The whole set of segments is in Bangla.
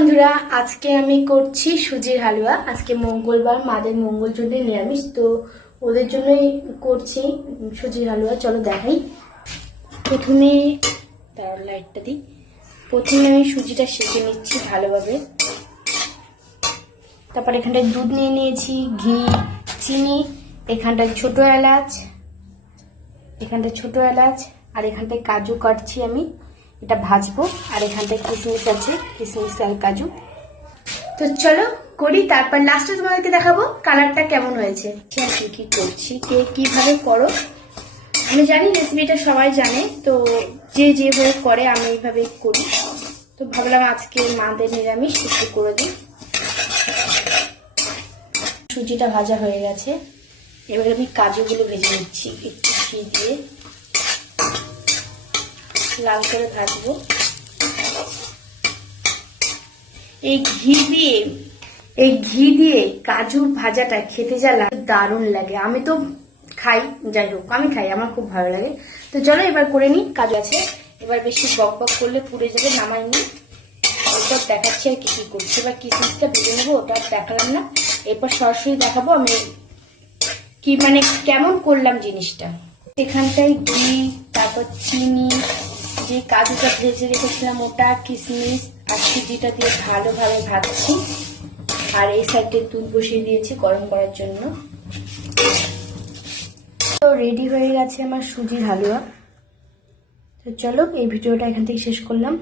বন্ধুরা, আজকে আমি করছি সুজির হালুয়া। আজকে মঙ্গলবার, মাদের মঙ্গল জন্য নিরামিষ, তো ওদের জন্যই করছি সুজির হালুয়া। চলো দেখাই। প্রথমে তার লাইটটা দিই। প্রথমে আমি সুজিটা সেঁকে নিচ্ছি ভালোভাবে। তারপর এখানটায় দুধ নিয়ে নিয়েছি, ঘি, চিনি, এখানটায় ছোট এলাচ, আর এখানটায় কাজু কাটছি আমি, এটা ভাজবো। আর এখানটায় কিশমিশ আছে, কিশমিশ আর কাজু। তো চলো করি, তারপর লাস্টে তোমাদেরকে দেখাবো কালারটা কেমন হয়েছে। কি কি করছি, কে কিভাবে করো আমি জানি, রেসিপিটা সবাই জানে, তো যে যেভাবে করে আমি এইভাবে করি। তো ভাবলাম আজকে মাদের নিরামিষ একটু করে দিই। সুজিটা ভাজা হয়ে গেছে, এবার আমি কাজুগুলো ভেজে নিচ্ছি একটু ঘি দিয়ে, লাল করে ভাজবো। এই ঘি দিয়ে কাজু ভাজাটা খেতে যা লাগে, দারুণ লাগে। আমি তো খাই, যাই হোক আমি খাই, আমার খুব ভালো লাগে। তো চলো এবার করে নিই। কাজু আছে, এবার বেশি বক বক করলে পুড়ে যাবে, নামাই নি। ওটা দেখাচ্ছি আর কি কি করছি। এবার কিশমিশটা ভেজে নেবো, ওটা দেখালাম না। এরপর সরাসরি দেখাবো আমি কি মানে কেমন করলাম জিনিসটা। এখানটায় ঘি, তারপর চিনি, যে কাজুটা ভেজে রেখেছিলাম ওটা, কিশমিশ আর সুজিটা দিয়ে ভালোভাবে ভাজছি। আর এই সাইডে দুধ বসিয়ে দিয়েছি গরম করার জন্য। তো রেডি হয়ে গেছে আমার সুজির হালুয়া। তো চলো এই ভিডিওটা এখান থেকে শেষ করলাম।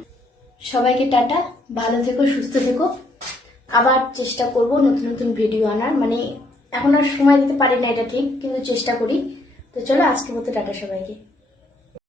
সবাইকে টাটা, ভালো থেকো, সুস্থ থেকো। আবার চেষ্টা করব নতুন নতুন ভিডিও আনার, মানে এখন আর সময় দিতে পারি না এটা ঠিক, কিন্তু চেষ্টা করি। তো চলো আজকের মতো টাটা সবাইকে।